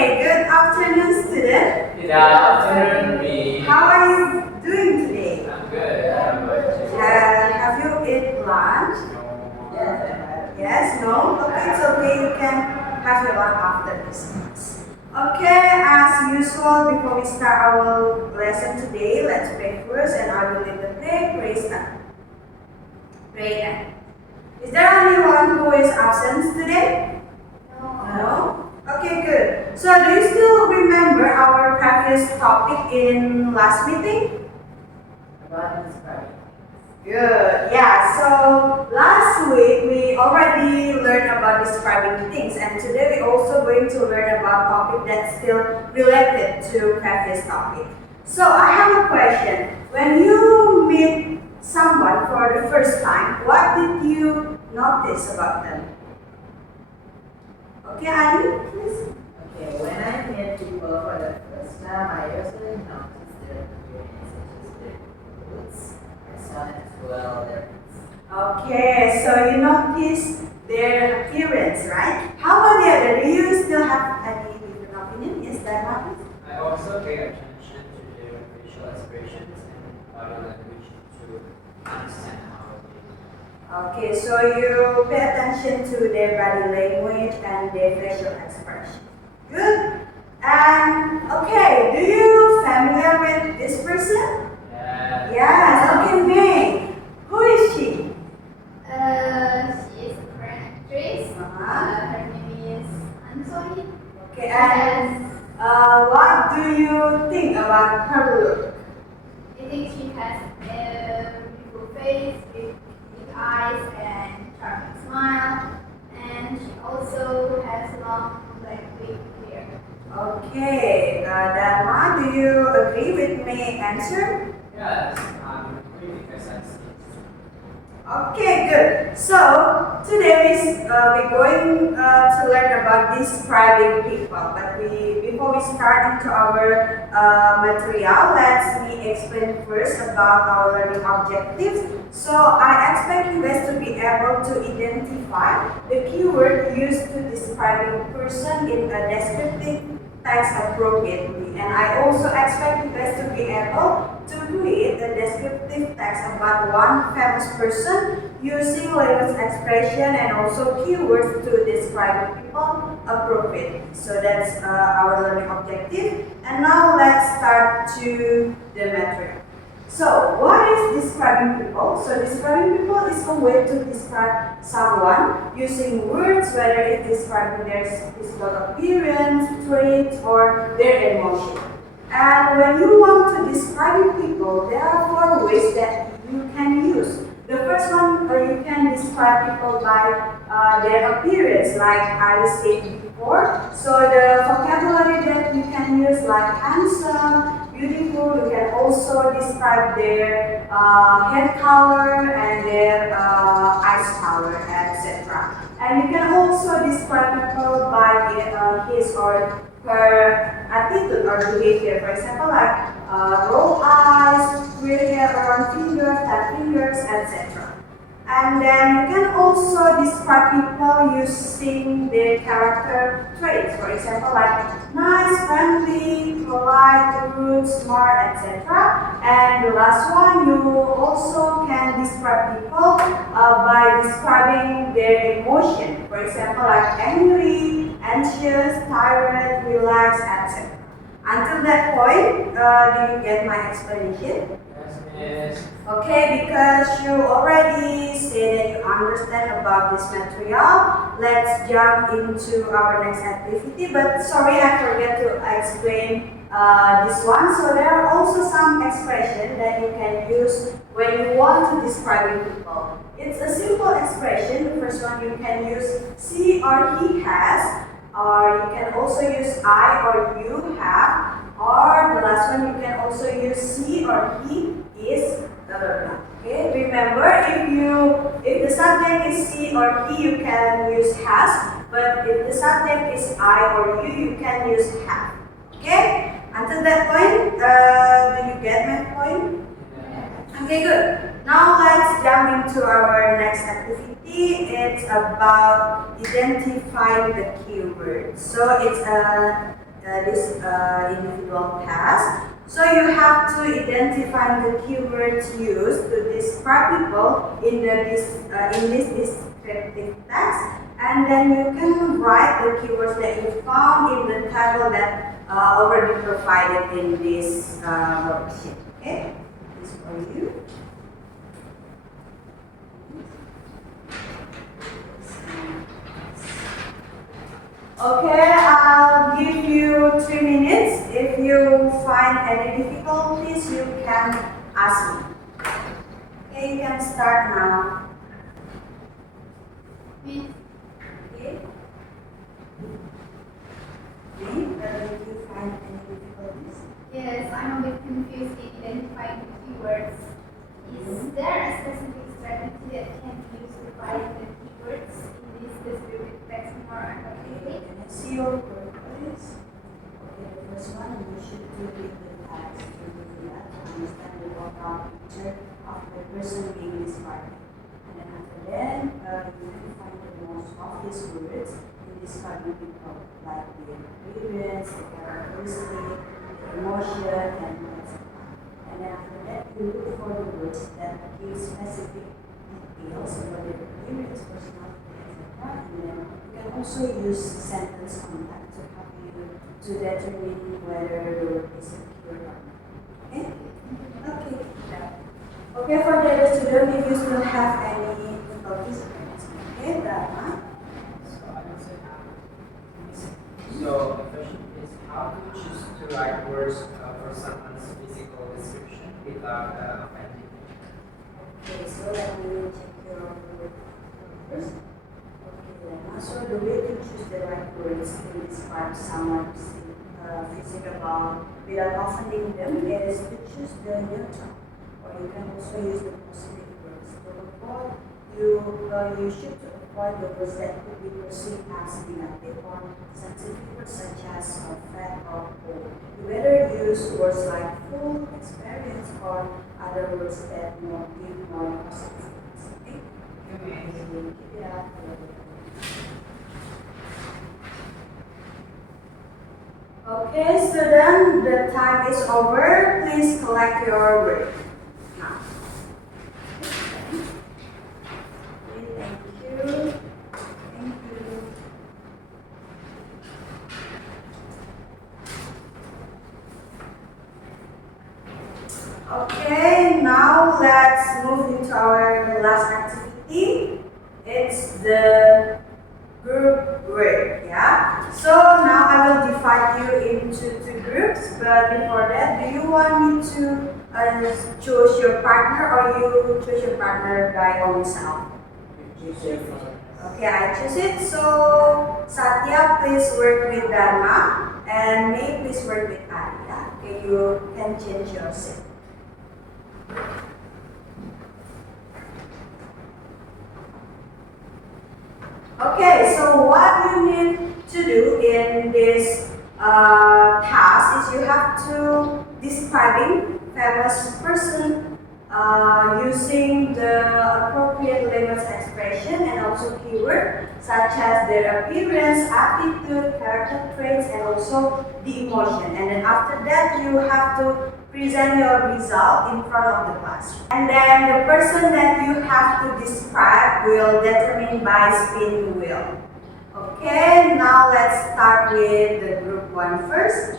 Okay, good afternoon, student. Good afternoon, me. How are you doing today? I'm good. How about you? Have you eaten lunch? Yes, I have. Yes, no? Okay, it's okay. You can have your lunch after this class. Okay, as usual, before we start our lesson today, let's pray first and I will lead the prayer. Praise God. Pray. Is there anyone who is absent today? No? Okay, good. So do you still remember our previous topic in last meeting? About describing. Good. Yeah, so last week we already learned about describing things and today we're also going to learn about topic that's still related to previous topic. So I have a question. When you meet someone for the first time, what did you notice about them? Okay, Ali, please. Okay, when I meet people for the first time, I usually notice their appearance, such as their clothes, and some as well their Okay, so you notice their appearance, right? How about the other? Do you still have any different opinion? Yes, that happens. I also pay attention to their facial expressions and body language to understand how they Okay, so you pay attention to their body language and their facial expression. Good. And okay, do you familiar with this person? Yes. Yes. Okay, May. Who is she? She is a French actress. Her name is Anne-Sophie. Okay, and what do you think about her look? I think she has a beautiful face with big eyes and charming smile, and she also has long black wig hair. Okay, Dharma, do you agree with my answer? Yes, I'm agree because I see. Okay, good. So today we're going to learn about describing people. But before we start into our material, let's me explain first about our learning objectives. So I expect you guys to be able to identify the keyword used to describe a person in a descriptive text appropriately. And I also expect you guys to be able to create a descriptive text about one famous person using language expression and also keywords to describe people appropriately. So that's our learning objective. And now let's start to the material. So what is describing people? So describing people is a way to describe someone using words, whether it's describing their physical appearance, traits, or their emotion. And when you want to describe people, there are 4 ways that you can use. The first one, you can describe people by their appearance, like I said before. So the vocabulary that you can use, like handsome, beautiful, you can also describe their hair color and their eyes color, etc. And you can also describe people by his or her attitude or behavior. For example, like rolled eyes, weird hair around fingers, tight fingers, etc. And then you can also describe people using their character traits. For example, like nice, friendly, polite, rude, smart, etc. And the last one, you also can describe people by describing their emotion. For example, like angry, anxious, tired, relaxed, etc. Until that point, do you get my explanation? Yes. Okay, because you already say that you understand about this material, let's jump into our next activity. But sorry, I forgot to explain this one. So there are also some expression that you can use when you want to describe people. It's a simple expression. The first one you can use she or he has, or you can also use I or you have, or the last one you can also use she or he is. Okay, remember if the subject is she or he, you can use has, but if the subject is I or you can use have. Okay, until that point, do you get my point? Okay, good. Now let's jump into our next activity. It's about identifying the keywords. So it's a individual task. So you have to identify the keywords used to describe people in this descriptive text, and then you can write the keywords that you found in the table that already provided in this worksheet. Okay, this for you. Okay, I'll give you 3 minutes. If you find any difficulties, you can ask me. Okay, you can start now. Miss, Okay. Okay, did you find any difficulties? yes, I'm a bit confused in identifying the keywords. Is there a specific strategy that can be used to find the keywords in this descriptive text more effectively? Can I see your work, please? Okay, the first one, you should do read the text to do that to understand the overall picture of the person being described. And then after that, you can find the most obvious words in describing people, like the appearance, the characteristic, the emotion, and etc. And then after that, you look for the words that give specific details about their appearance, personality, etc. And then you can also use sentence contact to help you to determine whether the word is secure or not. Okay? Okay. Okay, for the other student, if you still have any difficulties, okay, Dharma. So I would say so the question is how to choose the right words for someone's physical description without offending. Okay, so let me check your word first. Okay, Dharma. So the way to choose the right words to describe someone's physical without offending them is to choose the neutral. Or you can also use the positive words. To avoid, you should avoid the words that could be perceived as negative or sensitive words such as fat or old. You better use words like full, experience, or other words that give more positive words. Okay? Keep it up. Okay, student, the time is over. Please collect your work. Now. Okay, thank you. Thank you. Okay, now let's move into our last activity. It's the group work, yeah? So now I will divide you into 2 groups, but before that, do you want me to choose your partner or you choose your partner by yourself? Okay, I choose it. So Satya, please work with Dharma, and May, please work with Arya. Okay, you can change your seat. Okay, so what you need to do in this task is you have to describing famous person using the appropriate language expression and also keyword such as their appearance, attitude, character traits, and also the emotion. And then after that, you have to present your result in front of the class. And then the person that you have to describe will determine by spin wheel. Okay, now let's start with the group 1 first.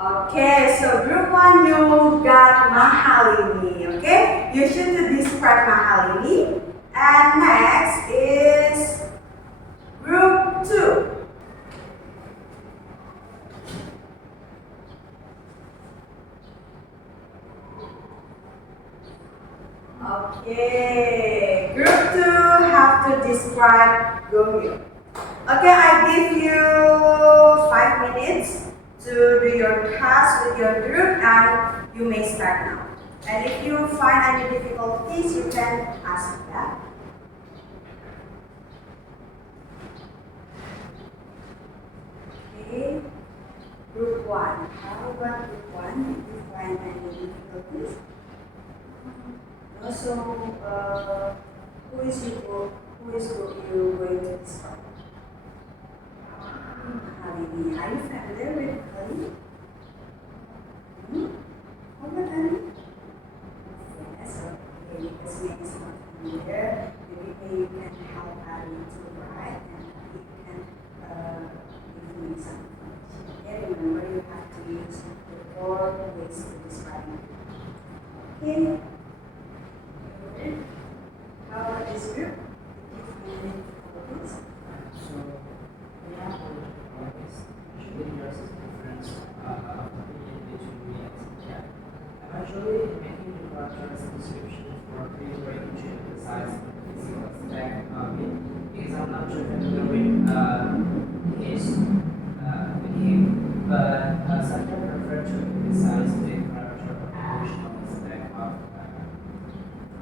Okay, so group 1 you got Mahalini, okay? You should describe Mahalini. And next is group 2. Okay, group 2 have to describe Gongyu. Okay, I give you 5 minutes to do your task with your group and you may start now. And if you find any difficulties, you can ask me that. Okay, group 1. How about group 1? Did you find any difficulties? So, who is you going to describe? Halini. Are you familiar with Halini? How about Halini? Yes, okay, because maybe it's not familiar. Maybe you can help Halini to write and you can give me some information. Okay, remember you have to use the 4 ways to describe it. Okay. How about this group? If you need to focus. So, we have always usually there's a difference opinion between me and Cynthia. I'm actually making the character's description for reiterating to emphasize the physical aspect of it because I'm not sure familiar with him, but Cynthia preferred to emphasize the character or emotional aspect of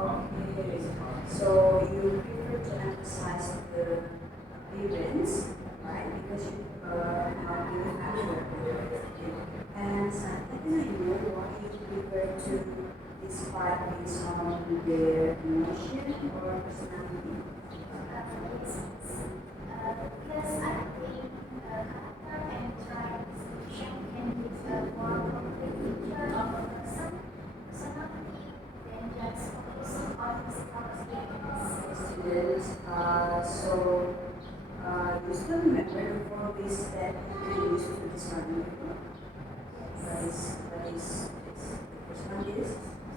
Okay, so you prefer to emphasize the appearance, right? Because you are really familiar with it. And secondly, you know what you prefer to describe based on their emotion or personality. Because I think character and tribe description can give a more complete picture of a person, personality, than just focusing on physical appearance. Students, you still remember the 4 ways that you use to describe people? What is the first one is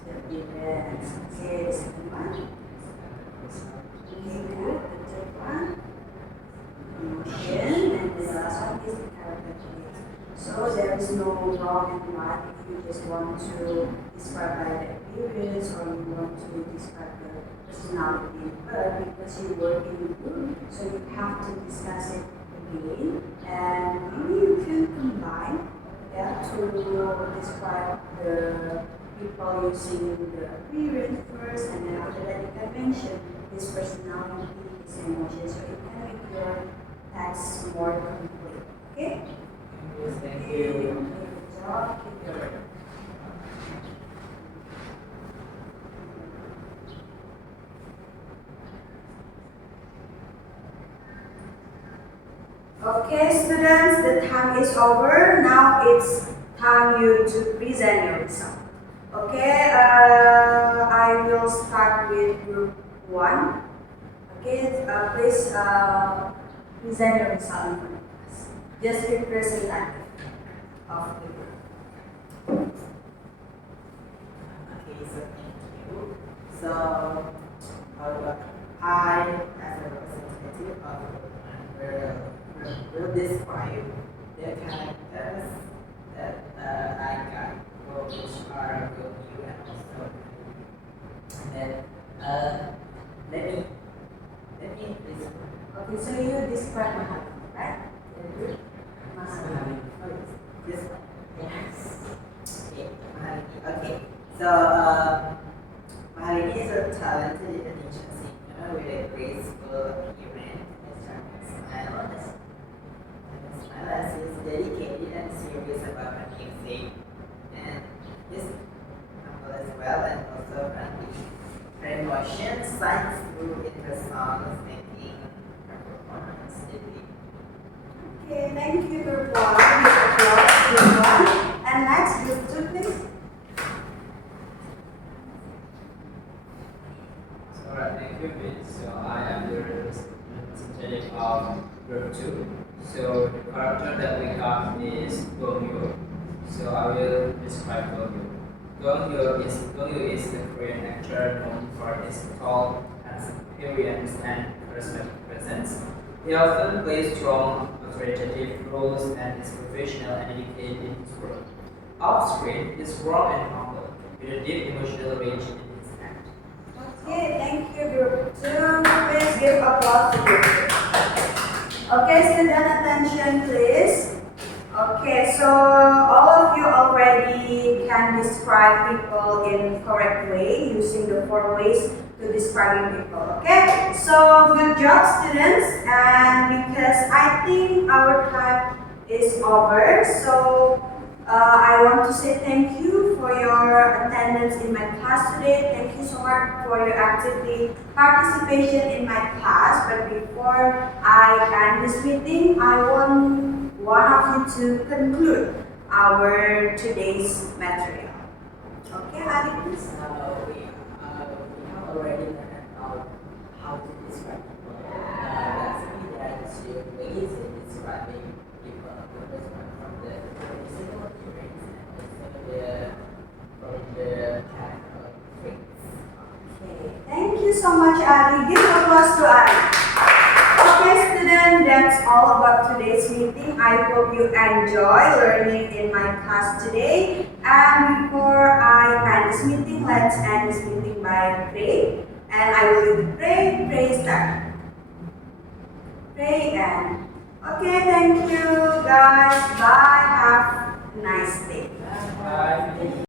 the appearance. Okay, the second one. Okay, good. The third one, emotion, and the last one is the character trait. So there is no wrong and right if you just want to describe by the appearance or you want to describe the personality. But because you work in a group, so you have to discuss it again, and maybe you can combine to describe the people using the appearance first, and then after that you can mention his personality, his emotions, so it can make your text more complete. Okay? Yes, thank Okay, you. good job. Keep your work. Okay, students, the time is over. Now it's time you to present your result. Okay, I will start with group 1. Okay, please present your result in front of us. Just representative of the group. Okay, so thank you. So, I, as a representative of will describe the characters that I got, which are good you and also. And then, let me describe. Okay, so you describe Mahatma, right? Mahalini first. This one. Yes. Okay, Mahalini. Okay. So, Mahalini is a talented Indonesian singer with a graceful appearance and charming smile. And smile is dedicated and serious about her music, and is humble as well, and also friendly. Her emotions shine through in her songs, making her performance deeply. Okay, thank you, group 1. Big applause, group 1. And next, group 2, please. Alright, thank you, Vince. So I am the representative of group 2. So the character that we got is Gongyo. So I will describe Gongyo. Gongyo is a Korean actor known for his tall, handsome appearance and charismatic presence. He often plays strong, authoritative roles and is professional and dedicated in his work. Off screen, he is warm and humble, with a deep emotional range in his act. Okay, thank you, group 2. Please give applause to group 2. Okay, student attention, please. Okay, so all of you already can describe people in correct way using the 4 ways to describing people. Okay, so good job, students. And because I think our time is over, so I want to say thank you for your your attendance in my class today. Thank you so much for your actively participation in my class. But before I end this meeting, I want one of you to conclude our today's material. Okay, Adi, please. We have already learned about how to describe people. Basically, there are two ways of describing people. The first one from the physical appearance and also from the character traits. Okay, thank you so much, Adi. Give applause to Adi. Okay, students, that's all about today's meeting. I hope you enjoy learning in my class today. And before I end this meeting, let's end this meeting by prayer. And I will lead the prayer. Pray start. Pray and okay, thank you guys. Bye. Have a nice day. Bye.